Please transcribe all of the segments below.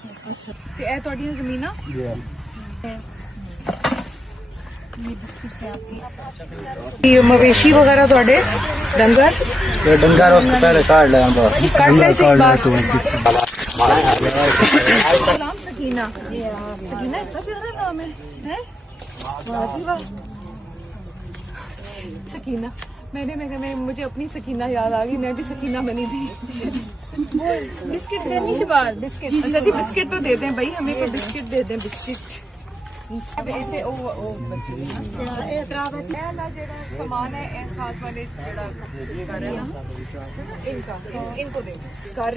اچھا تے اے تہاڈیاں زمیناں یہ بسکٹ سے آپ کی مویشی وغیرہ تہاڈے ڈنگر ڈنگر اس سے پہلے کاٹ لے سلام سکینہ سکینہ اتنا پیارا نام ہے واہ جی واہ سکینہ میں مجھے اپنی سکینہ یاد آ گئی میں بھی سکینہ بنی تھی بسکٹ دینی شبال بسکٹ اچھا جی بسکٹ تو دے دیں بھائی ہمیں تو بسکٹ دے دیں بسکٹ سامان ہے ساتھ والے ان کو دے گھر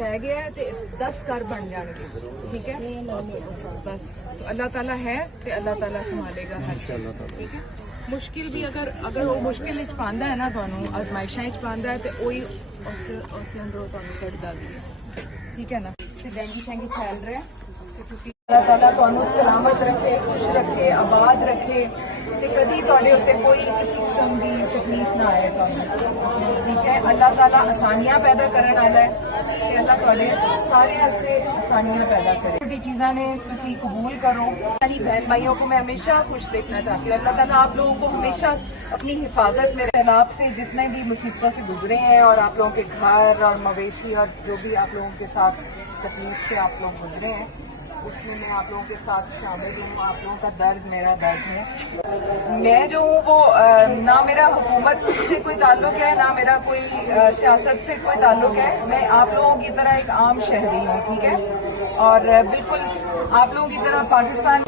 رہ گیا ہے 10 گھر بن جان گے ٹھیک ہے بس اللہ تعالیٰ ہے تو اللہ تعالیٰ سنبھالے گا ہر چیز ٹھیک ہے مشکل بھی اگر وہ مشکل پاندا ہے نا تمہیں آزمائشاں پاندا ہے تو وہی اس کے اندر تمہیں کٹتا بھی ہے ٹھیک ہے نا ڈینگی شینگی پھیل رہے ہیں اللہ تعالیٰ تمہیں سلامت رکھے خوش رکھے آباد رکھے کہ کدی تھوڑے اتنے کوئی کسی قسم کی تکلیف نہ آئے ٹھیک ہے اللہ تعالیٰ آسانیاں پیدا کرنے والا ہے کہ اللہ تھوڑے سارے واسطے آسانیاں پیدا کرے چھوٹی چیزاں نے تسی قبول کرو یعنی بہن بھائیوں کو میں ہمیشہ خوش دیکھنا چاہتی ہوں اللہ تعالیٰ آپ لوگوں کو ہمیشہ اپنی حفاظت میں سیلاب سے جتنے بھی مصیبتوں سے گزرے ہیں اور آپ لوگوں کے گھر اور مویشی اور جو بھی آپ لوگوں کے ساتھ تکلیف سے آپ لوگ گزرے ہیں اس میں آپ لوگوں کے ساتھ شامل ہوں آپ لوگوں کا درد میرا درد ہے میں جو ہوں وہ نہ میرا حکومت سے کوئی تعلق ہے نہ میرا کوئی سیاست سے کوئی تعلق ہے میں آپ لوگوں کی طرح ایک عام شہری ہوں ٹھیک ہے اور بالکل آپ لوگوں کی طرح پاکستان